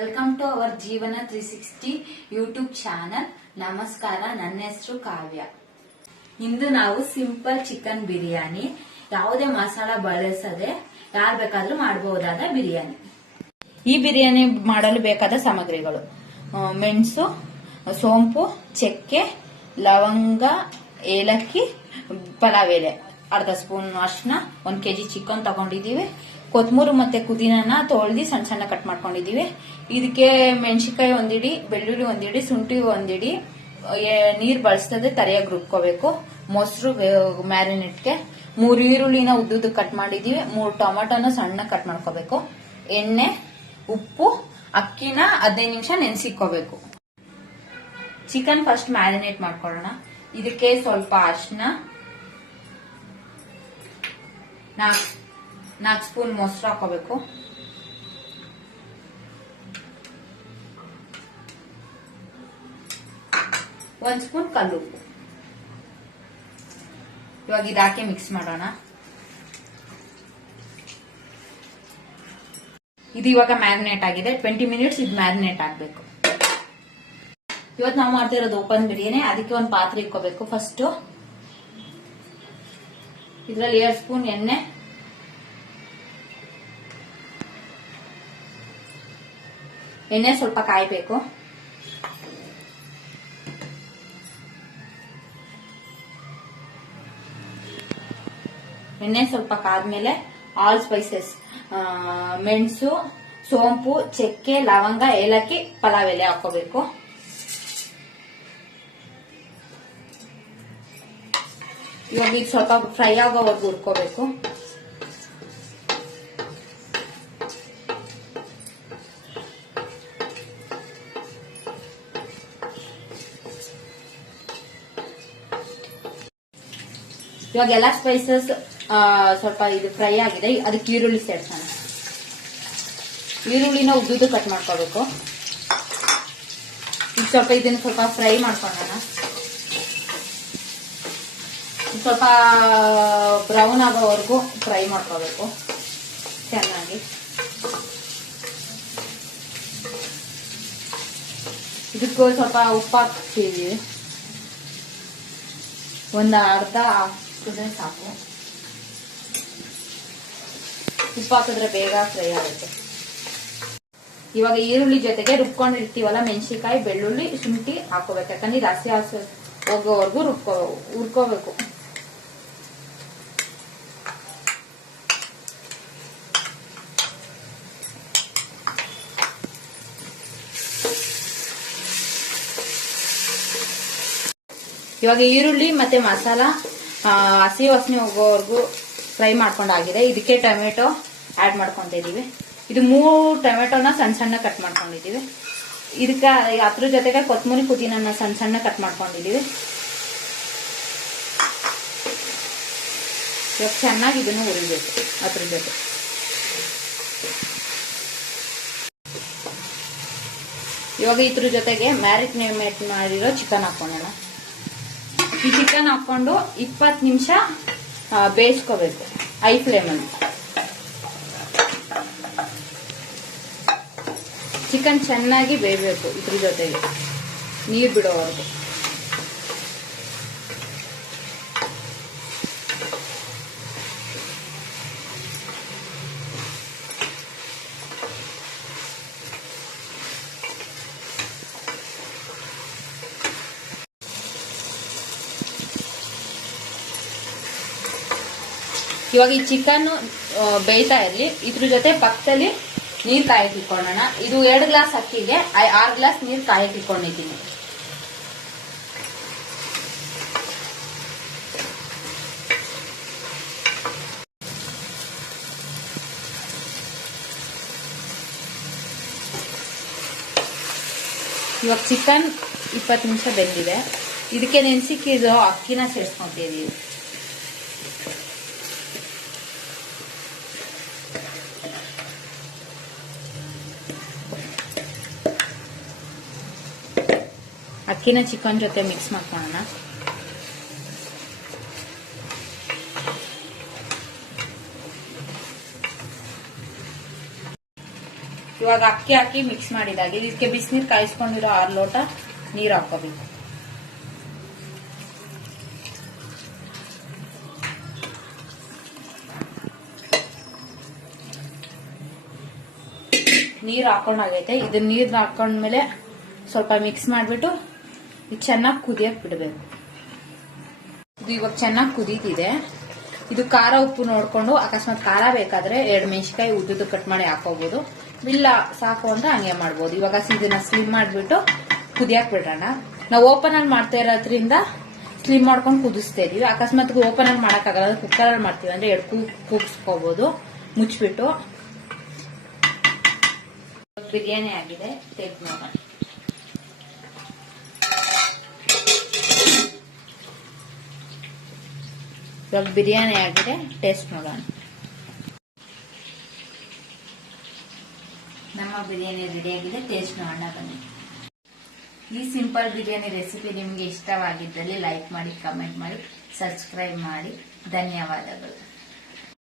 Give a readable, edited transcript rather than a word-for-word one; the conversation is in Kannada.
ವೆಲ್ಕಮ್ ಟು ಅವರ್ ಜೀವನ 360 ಯೂಟ್ಯೂಬ್ ಚಾನಲ್. ನಮಸ್ಕಾರ, ನನ್ನ ಹೆಸರು ಕಾವ್ಯ. ಇಂದು ನಾವು ಸಿಂಪಲ್ ಚಿಕನ್ ಬಿರಿಯಾನಿ, ಯಾವುದೇ ಮಸಾಲ ಬಳಸದೆ ಯಾರು ಬೇಕಾದ್ರೂ ಮಾಡಬಹುದಾದ ಬಿರಿಯಾನಿ. ಈ ಬಿರಿಯಾನಿ ಮಾಡಲು ಬೇಕಾದ ಸಾಮಗ್ರಿಗಳು: ಮೆಣಸು, ಸೋಂಪು, ಚಕ್ಕೆ, ಲವಂಗ, ಏಲಕ್ಕಿ, ಪಲಾವ್ ಎಲೆ, ಅರ್ಧ ಸ್ಪೂನ್ ಅರಿಶಿನ, 1 kg ಚಿಕನ್ ತಗೊಂಡಿದೀವಿ. ಕೊತ್ತಂಬರಿ ಮತ್ತೆ ಪುದೀನನ ತೊಳೆದಿ ಸಣ್ಣ ಸಣ್ಣ ಕಟ್ ಮಾಡ್ಕೊಂಡಿದೀವಿ. ಇದಕ್ಕೆ ಮೆಣಸಿನಕಾಯಿ 1 ಹಿಡಿ, ಬೆಳ್ಳುಳ್ಳಿ 1 ಹಿಡಿ, ಶುಂಠಿ 1 ಹಿಡಿ, ನೀರ್ ಬಳಸ್ತದೆ ತರಿಯಾಗಿ ರುಬ್ಕೋಬೇಕು. ಮೊಸರು ಮ್ಯಾರಿನೇಟ್ಗೆ, 3 ಈರುಳ್ಳಿನ ಉದ್ದುದ್ದು ಕಟ್ ಮಾಡಿದೀವಿ. 3 ಟೊಮೆಟೊನ ಸಣ್ಣ ಕಟ್ ಮಾಡ್ಕೋಬೇಕು. ಎಣ್ಣೆ, ಉಪ್ಪು, ಅಕ್ಕಿನ 15 ನಿಮಿಷ ನೆನೆಸಿಕ್ಕೋಬೇಕು. ಚಿಕನ್ ಫಸ್ಟ್ ಮ್ಯಾರಿನೇಟ್ ಮಾಡ್ಕೊಳ್ಳೋಣ. ಇದಕ್ಕೆ ಸ್ವಲ್ಪ ಅರಿಶಿನ, 4 ಸ್ಪೂನ್ ಮೊಸರು ಹಾಕೋಬೇಕು. ಒಂದು ಸ್ಪೂನ್ ಕಲ್ಲುಪ್ಪು. ಇವಾಗ ಇದಾಕಿ ಮಿಕ್ಸ್ ಮಾಡೋಣ. ಇದು ಇವಾಗ ಮ್ಯಾರಿನೇಟ್ ಆಗಿದೆ. 20 ಮಿನಿಟ್ಸ್ ಇದು ಮ್ಯಾರಿನೇಟ್ ಆಗ್ಬೇಕು. ಇವತ್ತು ನಾವು ಮಾಡ್ತಿರೋದು ಓಪನ್ ಬಿರಿಯಾನಿ. ಅದಕ್ಕೆ ಒಂದು ಪಾತ್ರೆ ಇಟ್ಕೋಬೇಕು. ಫಸ್ಟ್ ಇದರಲ್ಲಿ 2 ಸ್ಪೂನ್ ಎಣ್ಣೆ ಸ್ವಲ್ಪ ಕಾಯಬೇಕು. ಎಣ್ಣೆ ಸ್ವಲ್ಪ ಕಾದ್ಮೇಲೆ ಆಲ್ ಸ್ಪೈಸಸ್, ಮೆಣಸು, ಸೋಂಪು, ಚಕ್ಕೆ, ಲವಂಗ, ಏಲಕ್ಕಿ, ಪಲಾವ್ ಎಲೆ ಹಾಕೋಬೇಕು. ಇವಾಗ ಇದು ಸ್ವಲ್ಪ ಫ್ರೈ ಆಗೋವರೆಗೂ ಹುರ್ಕೋಬೇಕು. ಇವಾಗ ಎಲ್ಲ ಸ್ಪೈಸಸ್ ಸ್ವಲ್ಪ ಇದು ಫ್ರೈ ಆಗಿದೆ. ಅದಕ್ಕೆ ಈರುಳ್ಳಿ ಸೇರ್ಸೋಣ. ಈರುಳ್ಳಿನ ಉದ್ದುದ್ದು ಕಟ್ ಮಾಡ್ಕೋಬೇಕು. ಈಗ ಸ್ವಲ್ಪ ಇದನ್ನ ಸ್ವಲ್ಪ ಫ್ರೈ ಮಾಡ್ಕೊಳ್ಳೋಣ. ಸ್ವಲ್ಪ ಬ್ರೌನ್ ಆಗೋವರೆಗೂ ಫ್ರೈ ಮಾಡ್ಕೋಬೇಕು ಚೆನ್ನಾಗಿ. ಇದಕ್ಕೂ ಸ್ವಲ್ಪ ಉಪ್ಪು ಹಾಕ್ತಿದೀವಿ. ಒಂದು ಅರ್ಧ ಹಾಕಿದ್ರೆ ಸಾಕು. ಉಪ್ಪು ಹಾಕಿದ್ರೆ ಬೇಗ ಫ್ರೈ ಆಗುತ್ತೆ. ಇವಾಗ ಈರುಳ್ಳಿ ಜೊತೆಗೆ ರುಬ್ಕೊಂಡಿರ್ತೀವಲ್ಲ ಮೆಣಸಿನಕಾಯಿ, ಬೆಳ್ಳುಳ್ಳಿ, ಶುಂಠಿ ಹಾಕೋಬೇಕು. ಯಾಕಂದ್ರೆ ಇದು ಹಸಿ ಹೋಗೋವರೆಗೂ ಹುರ್ಕೋಬೇಕು. ಇವಾಗ ಈರುಳ್ಳಿ ಮತ್ತೆ ಮಸಾಲ ಹಸಿ ವಾಸನೆ ಹೋಗೋವರೆಗೂ ಫ್ರೈ ಮಾಡ್ಕೊಂಡಾಗಿದೆ. ಇದಕ್ಕೆ ಟೊಮೆಟೊ ಆಡ್ ಮಾಡ್ಕೊಂಡಿದೀವಿ. ಇದು 3 ಟೊಮೆಟೊನ ಸಣ್ಣ ಸಣ್ಣ ಕಟ್ ಮಾಡ್ಕೊಂಡಿದೀವಿ. ಇದಕ್ಕೆ ಅದ್ರ ಜೊತೆಗೆ ಕೊತ್ತಂಬರಿ ಪುದೀನನ್ನ ಸಣ್ಣ ಸಣ್ಣ ಕಟ್ ಮಾಡ್ಕೊಂಡಿದೀವಿ. ಇವಾಗ ಚೆನ್ನಾಗಿ ಇದನ್ನು ಹುರಿಬೇಕು ಅದ್ರ ಜೊತೆ. ಇವಾಗ ಇದ್ರ ಜೊತೆಗೆ ಮ್ಯಾರಿನೇಟ್ ಮಾಡಿರೋ ಚಿಕನ್ ಹಾಕೋಣ. ಈ ಚಿಕನ್ ಹಾಕೊಂಡು 20 ನಿಮಿಷ ಬೇಯಿಸ್ಕೋಬೇಕು ಹೈ ಫ್ಲೇಮಲ್ಲಿ. ಚಿಕನ್ ಚೆನ್ನಾಗಿ ಬೇಯಬೇಕು ಇದ್ರ ಜೊತೆಗೆ ನೀರು ಬಿಡೋವರೆಗೂ. ಇವಾಗ ಈ ಚಿಕನ್ ಬೇಯ್ತಾ ಇರ್ಲಿ. ಇದ್ರ ಜೊತೆ ಪಕ್ಕದಲ್ಲಿ ನೀರ್ ಕಾಯಕ್ಕೆ ಇಟ್ಕೊಳ್ಳೋಣ. ಇದು 2 ಗ್ಲಾಸ್ ಅಕ್ಕಿಗೆ 6 ಗ್ಲಾಸ್ ನೀರ್ ಕಾಯಕ್ಕೆ ಇಟ್ಕೊಂಡಿದ್ದೀನಿ. ಇವಾಗ ಚಿಕನ್ 20 ನಿಮಿಷ ಬೆಂದಿದೆ. ಇದಕ್ಕೆ ನೆನ್ಸಿಕ್ಕಿರೋ ಅಕ್ಕಿನ ಸೇರಿಸ್ಕೊಂತಿದೀವಿ. ಅಕ್ಕಿನ ಚಿಕನ್ ಜೊತೆ ಮಿಕ್ಸ್ ಮಾಡ್ಕೊಳ್ಳೋಣ. ಇವಾಗ ಅಕ್ಕಿ ಹಾಕಿ ಮಿಕ್ಸ್ ಮಾಡಿದಾಗಿದೆ. ಇದಕ್ಕೆ ಬಿಸಿನೀರು ಕಾಯಿಸ್ಕೊಂಡಿರೋ 6 ಲೋಟ ನೀರು ಹಾಕೋಬೇಕು. ನೀರು ಹಾಕೊಂಡಾಗೈತೆ. ಇದನ್ನ ನೀರ್ ಹಾಕೊಂಡ್ಮೇಲೆ ಸ್ವಲ್ಪ ಮಿಕ್ಸ್ ಮಾಡ್ಬಿಟ್ಟು ಇದು ಚೆನ್ನಾಗಿ ಕುದಿಯಕ್ ಬಿಡ್ಬೇಕು. ಇದು ಇವಾಗ ಚೆನ್ನಾಗಿ ಕುದೀತಿದೆ. ಇದು ಖಾರ ಉಪ್ಪು ನೋಡ್ಕೊಂಡು ಅಕಸ್ಮಾತ್ ಖಾರ ಬೇಕಾದ್ರೆ 2 ಮೆಣಸಿನಕಾಯಿ ಉದ್ದುದ್ದು ಕಟ್ ಮಾಡಿ ಹಾಕೋಬಹುದು. ಇಲ್ಲ ಸಾಕು ಅಂದ್ರೆ ಹಂಗೆ ಮಾಡ್ಬೋದು. ಇವಾಗ ಇದನ್ನ ಸ್ಲಿಮ್ ಮಾಡ್ಬಿಟ್ಟು ಕುದಿಯಕ್ ಬಿಡೋಣ. ನಾವು ಓಪನ್ ಅಲ್ಲಿ ಮಾಡ್ತಾ ಇರೋದ್ರಿಂದ ಸ್ಲಿಮ್ ಮಾಡ್ಕೊಂಡು ಕುದಿಸ್ತಾ ಇದೀವಿ. ಅಕಸ್ಮಾತ್ ಓಪನ್ ಅಲ್ಲಿ ಮಾಡಕ್ಕಾಗಲ್ಲ, ಕುಕ್ಕರ್ ಅಲ್ಲಿ ಮಾಡ್ತೀವಿ ಅಂದ್ರೆ 2 ಕೂಗಿಸ್ಕೋಬಹುದು ಮುಚ್ಚಿಬಿಟ್ಟು. ಬಿರಿಯಾನಿ ಆಗಿದೆ, ತೆಗೆದು ನೋಡೋಣ. ಇವಾಗ ಬಿರಿಯಾನಿ ಆಗಿದೆ, ಟೇಸ್ಟ್ ನೋಡೋಣ. ನಮ್ಮ ಬಿರಿಯಾನಿ ರೆಡಿ ಆಗಿದೆ, ಟೇಸ್ಟ್ ನೋಡೋಣ ಬನ್ನಿ. ಈ ಸಿಂಪಲ್ ಬಿರಿಯಾನಿ ರೆಸಿಪಿ ನಿಮಗೆ ಇಷ್ಟವಾಗಿದ್ದಲ್ಲಿ ಲೈಕ್ ಮಾಡಿ, ಕಮೆಂಟ್ ಮಾಡಿ, ಸಬ್ಸ್ಕ್ರೈಬ್ ಮಾಡಿ. ಧನ್ಯವಾದಗಳು.